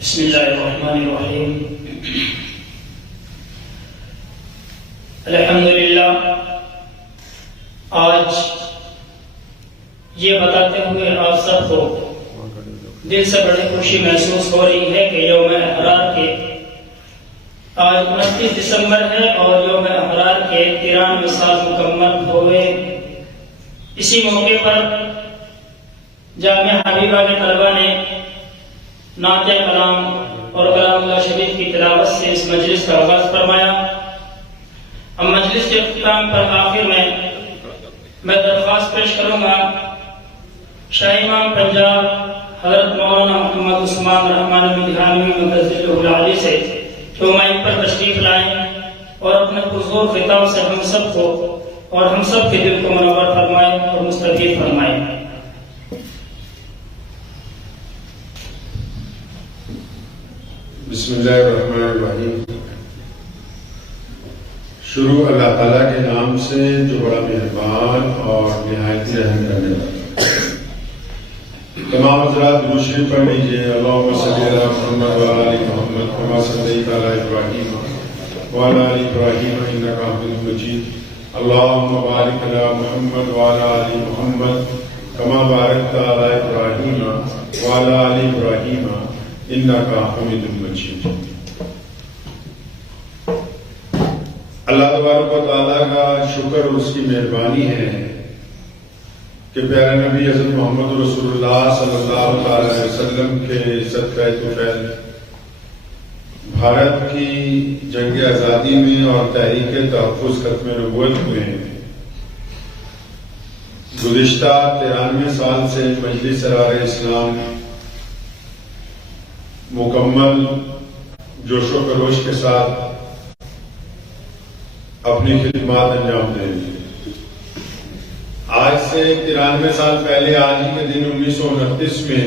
بسم اللہ الرحمن الرحیم الحمدللہ۔ آج یہ بتاتے ہوئے آپ سب کو دل سے بڑی خوشی محسوس ہو رہی ہے کہ یوم احرار کے آج 29 دسمبر ہے اور یوم احرار کے 93 سال مکمل ہوئے۔ اسی موقع پر جامعہ حبیبہ کے طلبہ نے نعتِ کلام اور کلام اللہ شریف کی تلاوت سے اس مجلس کا آغاز فرمایا۔ اب مجلس کے اختتام پر آخر میں درخواست پیش کروں گا شاہ امام پنجاب حضرت مولانا محمد عثمان رحمانی دھیانوی مدثر العالی سے کہ وہ مائک پر تشریف لائیں اور اپنے حضور خطاب سے ہم سب کو اور ہم سب کے دل کو منور فرمائیں اور مستفید فرمائیں۔ بسم اللہ الرحمن الرحیم۔ شروع اللہ تعالیٰ کے نام سے جو بڑا مہربان اور نہایت رحم کرنے والا۔ تمام حضرات درود شریف پڑھ لیجیے۔ اللہم صلی علی محمد وعلی آل محمد کما صلیت علی ابراہیم وعلی آل ابراہیم انک حمید مجید۔ اللہم بارک علی محمد وعلی آل محمد کما بارکت علی ابراہیم وعلی آل ابراہیم انکا حمید مجید۔ اللہ تبارک و تعالیٰ کا شکر اور اس کی مہربانی ہے کہ پیارے نبی حضرت محمد رسول اللہ صلی اللہ علیہ وسلم کے صدقہ طفیل بھارت کی جنگ آزادی میں اور تحریک تحفظ ختم نبوت میں گزشتہ 93 سال سے مجلس سرار اسلام مکمل جوش و خروش کے ساتھ اپنی خدمات انجام دیں گے۔ آج سے 93 سال پہلے آج ہی کے دن 1929 میں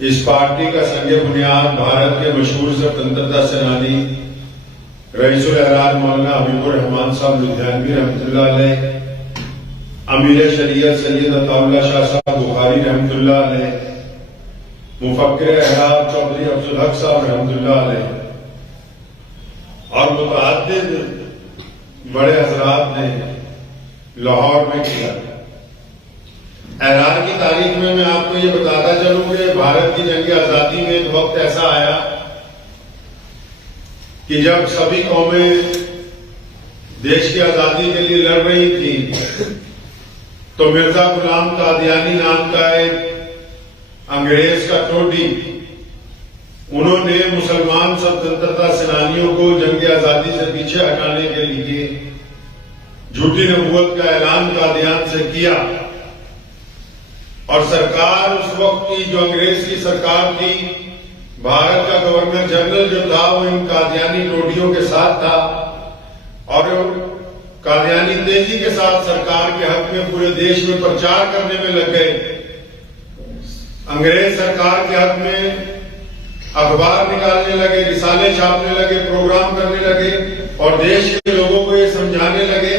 اس پارٹی کا سنگ بنیاد بھارت کے مشہور سوتنترتا سینانی رئیس الاحرار مولانا حبیب الرحمان صاحب لدھیانوی رحمۃ اللہ علیہ، امیر شریعت سید عطا اللہ شاہ صاحب بخاری رحمۃ اللہ علیہ، مفکر احرار چودھری عبدالحق صاحب رحمۃ اللہ علیہ اور متعدد بڑے حضرات نے لاہور میں کیا۔ احرار کی تاریخ میں آپ کو یہ بتاتا چلوں کہ بھارت کی جنگ آزادی میں ایک وقت ایسا آیا کہ جب سبھی قومیں دیش کی آزادی کے لیے لڑ رہی تھیں تو مرزا غلام قادیانی نام کا ایک انگریز کا ٹوڈی انہوں نے مسلمان سوتنترتا سینانیوں کو جنگ آزادی سے پیچھے ہٹانے کے لیے جھوٹی نبوت کا اعلان قادیان سے کیا، اور سرکار اس وقت کی جو انگریز کی سرکار تھی، بھارت کا گورنر جنرل جو تھا وہ ان قادیانی ٹوڈیوں کے ساتھ تھا، اور قادیانی تیزی کے ساتھ سرکار کے حق میں پورے دیش میں پرچار کرنے میں لگ گئے۔ انگریز سرکار کے حق میں اخبار نکالنے لگے، رسالے چھاپنے لگے، پروگرام کرنے لگے اور دیش کے لوگوں کو یہ سمجھانے لگے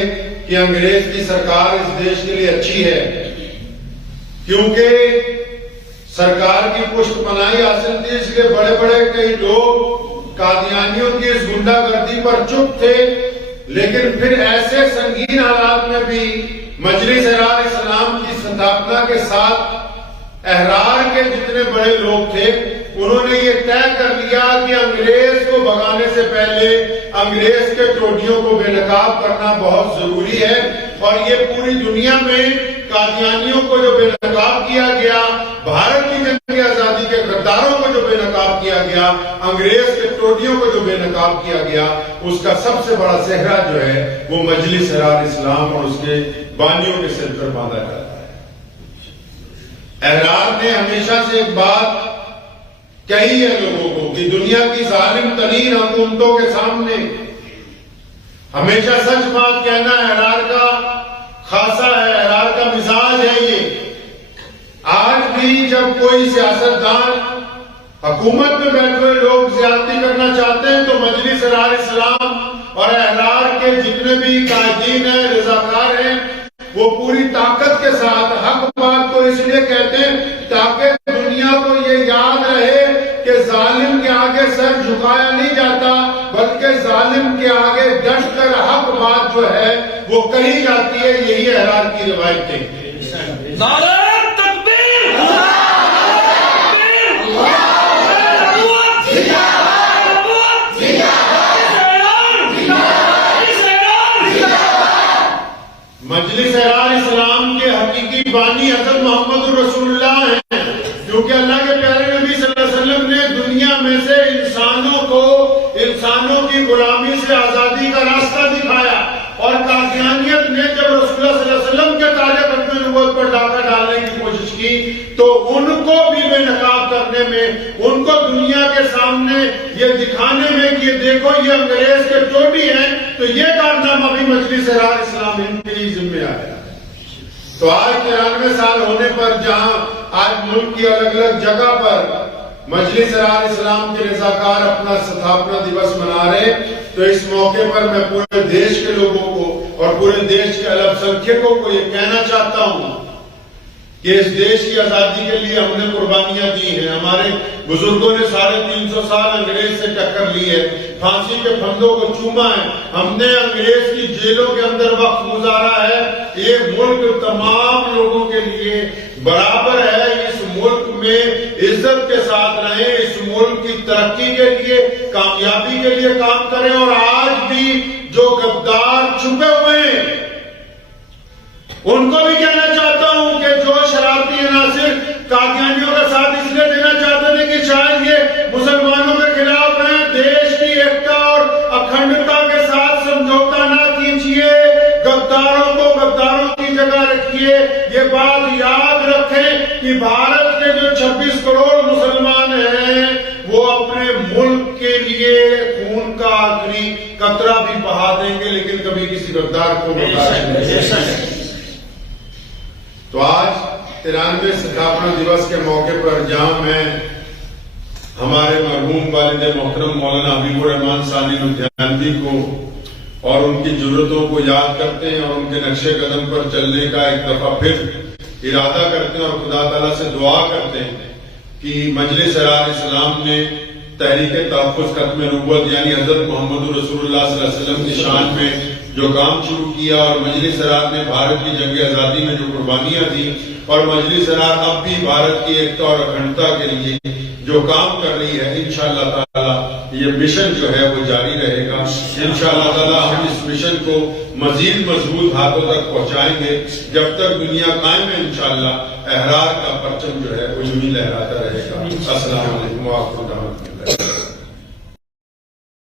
کہ انگریز کی سرکار اس دیش کے لیے اچھی ہے، کیونکہ سرکار کی پشت پناہی حاصل تھی، اس لیے بڑے بڑے کئی لوگ قادیانیوں کی اس گنڈا گردی پر چپ تھے، لیکن پھر ایسے سنگین حالات میں بھی مجلس احرار اسلام کی استھاپنا کے ساتھ احرار کے جتنے بڑے لوگ تھے انہوں نے یہ طے کر لیا کہ انگریز کو بھگانے سے پہلے انگریز کے ٹوڈیوں کو بے نقاب کرنا بہت ضروری ہے، اور یہ پوری دنیا میں قادیانیوں کو جو بے نقاب کیا گیا، بھارت کی جنگ آزادی کے غداروں کو جو بے نقاب کیا گیا، انگریز کے ٹوڈیوں کو جو بے نقاب کیا گیا، اس کا سب سے بڑا صحرا جو ہے وہ مجلس احرار اسلام اور اس کے بانیوں کے سر پر باندھا جاتا ہے۔ احرار نے ہمیشہ سے ایک بات کہی ہے لوگوں کو کہ دنیا کی ظالم ترین حکومتوں کے سامنے ہمیشہ سچ بات کہنا احرار کا خاصہ ہے، احرار کا مزاج ہے۔ یہ آج بھی جب کوئی سیاستدان حکومت میں بیٹھے ہوئے لوگ زیادتی کرنا چاہتے ہیں تو مجلس احرار اسلام اور احرار کے جتنے بھی قائدین ہیں، رضاکار ہیں، وہ پوری طاقت کے ساتھ حق بات کو اس لیے کہتے ہیں تاکہ دنیا کو یہ یاد رہے آگے سر جھکایا نہیں جاتا، بلکہ ظالم کے آگے ڈٹ کر حق بات جو ہے وہ کہی جاتی ہے. یہی احرار کی روایت تھی. نعرہ تکبیر! مجلس احرار اسلام کے حقیقی بانی حضرت محمد رسول اللہ ہیں، کیونکہ اللہ کے پیارے نبی صلی اللہ علیہ وسلم نے دنیا میں سے انسانوں کی غلامی سے آزادی کا راستہ دکھایا، اور قادیانیت نے جب رسول اللہ صلی اللہ علیہ وسلم کے تاج ختم نبوت پر ڈاکہ ڈالنے کی کوشش کی تو ان کو بھی بے نقاب کرنے میں، ان کو دنیا کے سامنے یہ دکھانے میں کہ یہ دیکھو یہ انگریز کے ٹوٹی ہیں، تو یہ کارنامہ بھی مجلس احرار اسلام ہند کے ذمہ آیا. تو آج 93 سال ہونے پر جہاں آج ملک کی الگ الگ جگہ پر مجلس احرار اسلام کے رضاکار اپنا ستھاپنا دیوس منا رہے، تو اس موقع پر میں پورے دیش کے لوگوں کو اور پورے دیش کے الپ سنکھیکوں کو یہ کہنا چاہتا ہوں کہ اس دیش کی آزادی کے لیے ہم نے قربانیاں دی ہیں. ہمارے بزرگوں نے 350 سال انگریز سے ٹکر لی ہے، پھانسی کے پھندوں کو چوما ہے، ہم نے انگریز کی جیلوں کے اندر وقت گزارا ہے. یہ ملک تمام لوگوں کے لیے برابر ہے. اس ملک میں عزت کے ساتھ رہیں، اس ملک کی ترقی کے لیے، کامیابی کے لیے کام کریں. اور آج بھی جو غدار چھپے ہوئے ہیں ان کو بھی کہنا چاہتا ہوں کہ جو شرارتی عناصر قادیانیوں کا ساتھ اس لیے دینا چاہتے تھے کہ شاید یہ مسلمانوں کے خلاف ہیں، دیش کی ایکتا اور اکھنڈتا کے ساتھ سمجھوتا نہ کیجیے، غداروں کو غداروں کی جگہ رکھیے. یہ بات یاد رکھیں کہ بھارت کے جو 26 کروڑ مسلمان ہیں وہ اپنے ملک کے لیے خون کا آخری قطرہ بھی بہا دیں گے، لیکن کبھی کسی غدار کو برداشت نہیں. تو آج 93 ستھاپنا دیوس کے موقع پر جہاں میں ہمارے مرحوم والد محترم مولانا حبیب الرحمان ثانی لدھیانوی کو اور ان کی جرتوں کو یاد کرتے ہیں اور ان کے نقش قدم پر چلنے کا ایک دفعہ پھر ارادہ کرتے ہیں اور خدا تعالیٰ سے دعا کرتے ہیں کہ مجلس احرار اسلام نے تحریک تحفظ ختم نبوت یعنی حضرت محمد رسول اللہ صلی اللہ علیہ وسلم کی شان میں جو کام شروع کیا، اور مجلس احرار نے بھارت کی جنگ آزادی میں جو قربانیاں دی، اور مجلس احرار اب بھی بھارت کی ایکتا اور اکھنڈتا کے لیے جو کام کر رہی ہے، انشاءاللہ تعالی یہ مشن جو ہے وہ جاری رہے گا. انشاءاللہ تعالی ہم اس مشن کو مزید مضبوط ہاتھوں تک پہنچائیں گے. جب تک دنیا قائم ہے انشاءاللہ احرار کا پرچم جو ہے وہ یوں ہی لہراتا رہے گا. السلام علیکم ورحمۃ اللہ.